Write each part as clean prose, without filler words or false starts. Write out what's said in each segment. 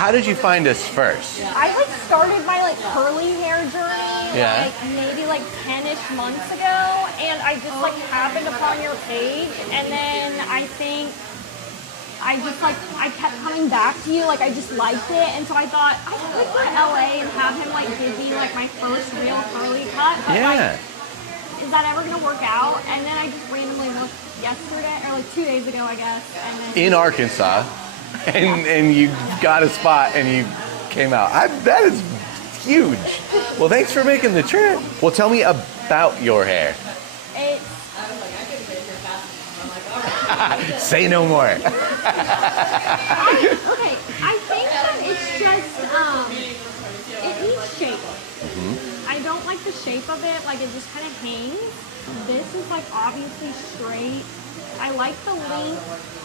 how did you find us first? I like started my like curly hair journey like maybe like 10-ish months ago, and I just like happened upon your page, and then I think I just like, I kept coming back to you, like I just liked it, and so I thought I could go to LA and have him like give me like my first real curly cut, but like, is that ever gonna work out? And then I just randomly looked yesterday, or like 2 days ago, I guess, and then in Arkansas, and you got a spot and you came out. That is huge. Well, thanks for making the trip. Well, tell me about your hair. It's Say no more. I think that it's just, it needs shape. I don't like the shape of it, like it just kind of hangs. This is like obviously straight. I like the length,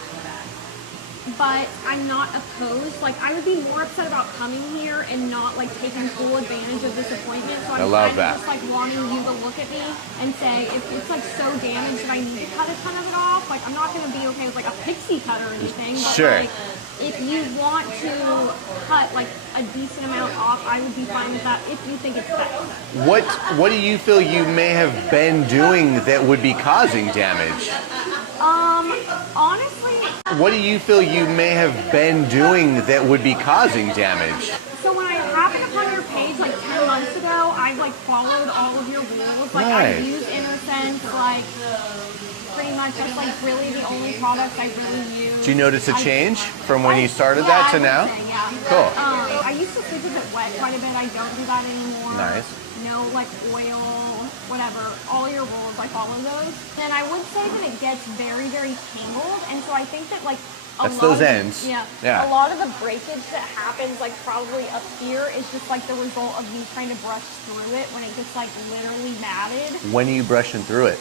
but I'm not opposed. Like I would be more upset about coming here and not like taking full advantage of this appointment. So I'm kind of just like wanting you to look at me and say, if it's like so damaged that I need to cut a ton of it off, like I'm not gonna be okay with like a pixie cut or anything. But like if you want to cut like a decent amount off, I would be fine with that if you think it's best. What do you feel you may have been doing that would be causing damage? Honestly, what do you feel you may have been doing that would be causing damage? So when I happened upon your page like 10 months ago, I've like followed all of your rules. Like I've used Innocence, like pretty much that's like really the only product I really use. Do you notice a change from when you started that to now? Cool. I used to sleep with it wet quite a bit. I don't do that anymore. Nice. No like oil, whatever. All your rules, I follow those. And I would say that it gets very, very tangled. And so I think that like that's those ends. A lot of the breakage that happens like probably up here is just like the result of me trying to brush through it when it gets like literally matted. When are you brushing through it?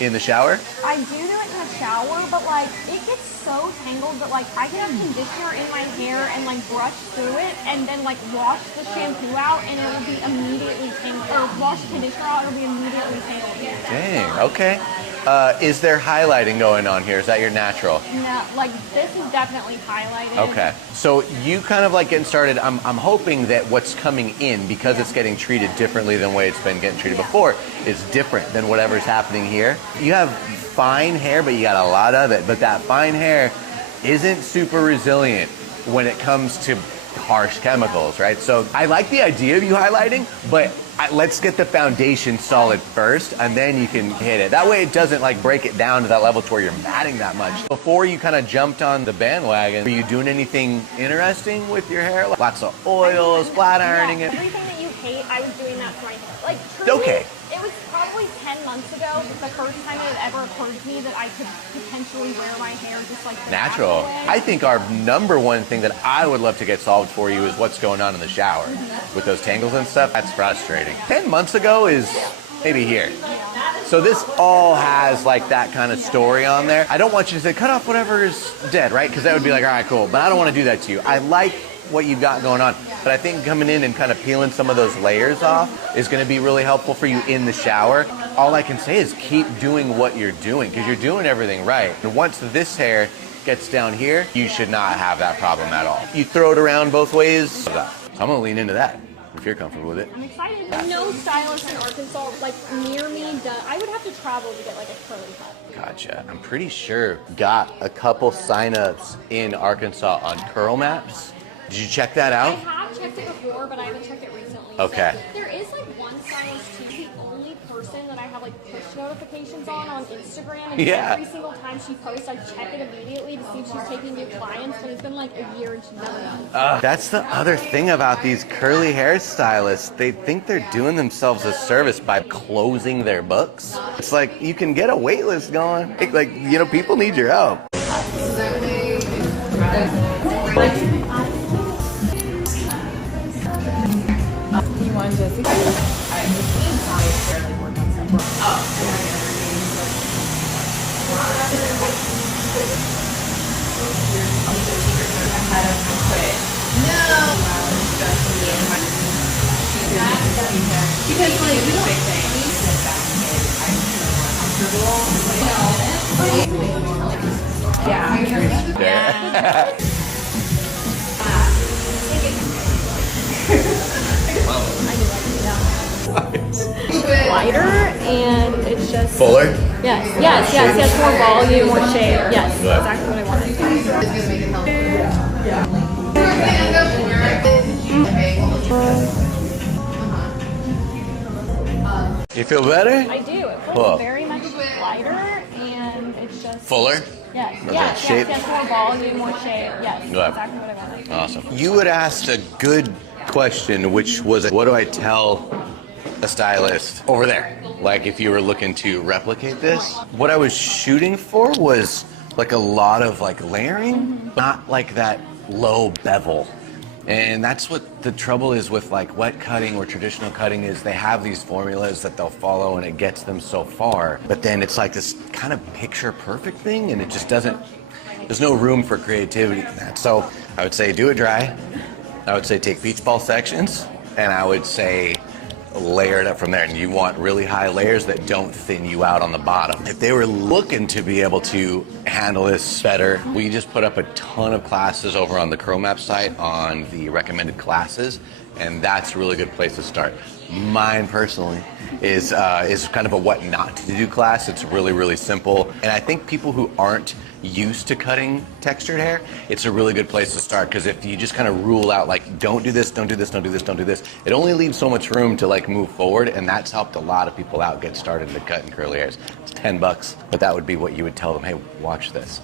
In the shower? I do it in the shower, but like it gets so tangled that like I can have conditioner in my hair and like brush through it and then like wash the shampoo out and it will be immediately tangled. Or wash the conditioner out, it'll be immediately tangled again. Dang, okay. Is there highlighting going on here? Is that your natural? No, like this is definitely highlighted. Okay. So you kind of like getting started, I'm hoping that what's coming in, because it's getting treated differently than the way it's been getting treated before, is different than whatever's happening here. You have fine hair, but you got a lot of it. But that fine hair isn't super resilient when it comes to harsh chemicals, right? So I like the idea of you highlighting, but let's get the foundation solid first, and then you can hit it. That way it doesn't like break it down to that level to where you're matting that much. Before you kind of jumped on the bandwagon, were you doing anything interesting with your hair? Like lots of oils, flat ironing it? Everything that you hate, I was doing that to my hair. Like truly, it was probably 10 months ago, the first time it had ever occurred to me that I could potentially wear my hair just like natural. I think our number one thing that I would love to get solved for you is what's going on in the shower with those tangles and stuff. That's frustrating. 10 months ago is maybe here. So this all has like that kind of story on there. I don't want you to say cut off whatever's dead, right? Because that would be like, all right, cool. But I don't want to do that to you. I like what you've got going on. But I think coming in and kind of peeling some of those layers off is going to be really helpful for you in the shower. All I can say is keep doing what you're doing because you're doing everything right. And once this hair gets down here, you should not have that problem at all. You throw it around both ways. So I'm going to lean into that if you're comfortable with it. I'm excited. No stylist in Arkansas like near me does. I would have to travel to get like a curly cut. Gotcha. I'm pretty sure got a couple signups in Arkansas on curl maps. Did you check that out? I have checked it before, but I haven't checked it recently. Okay. So there is like one stylist too, the only person that I have like push notifications on Instagram, and every single time she posts, I check it immediately to see if she's taking new clients, but it's been like a year and she's never done. That's the other thing about these curly hairstylists. They think they're doing themselves a service by closing their books. It's like you can get a wait list going. Like, you know, people need your help. One Jessica. Because like we don't Yeah. lighter, and it's just Fuller? Yes, more volume, more shape. Yes, Good. exactly what I wanted. You feel better? I do. It feels Cool. very much lighter, and it's just Fuller? Yes, more volume, more shape. Yes, Good. exactly what I wanted. Awesome. You had asked a good question, which was, what do I tell a stylist over there? Like if you were looking to replicate this? What I was shooting for was like a lot of like layering, not like that low bevel. And that's what the trouble is with like wet cutting or traditional cutting is they have these formulas that they'll follow and it gets them so far. But then it's like this kind of picture perfect thing and it just doesn't, there's no room for creativity in that. So I would say do it dry. I would say take beach ball sections and I would say layer it up from there. And you want really high layers that don't thin you out on the bottom. If they were looking to be able to handle this better, we just put up a ton of classes over on the CroMap site on the recommended classes, and that's a really good place to start. Mine personally is kind of a what not to do class. It's really, really simple. And I think people who aren't used to cutting textured hair, it's a really good place to start because if you just kind of rule out like don't do this, don't do this, don't do this, don't do this, it only leaves so much room to like move forward, and that's helped a lot of people out get started to cutting curly hairs. It's $10, but that would be what you would tell them, hey, watch this.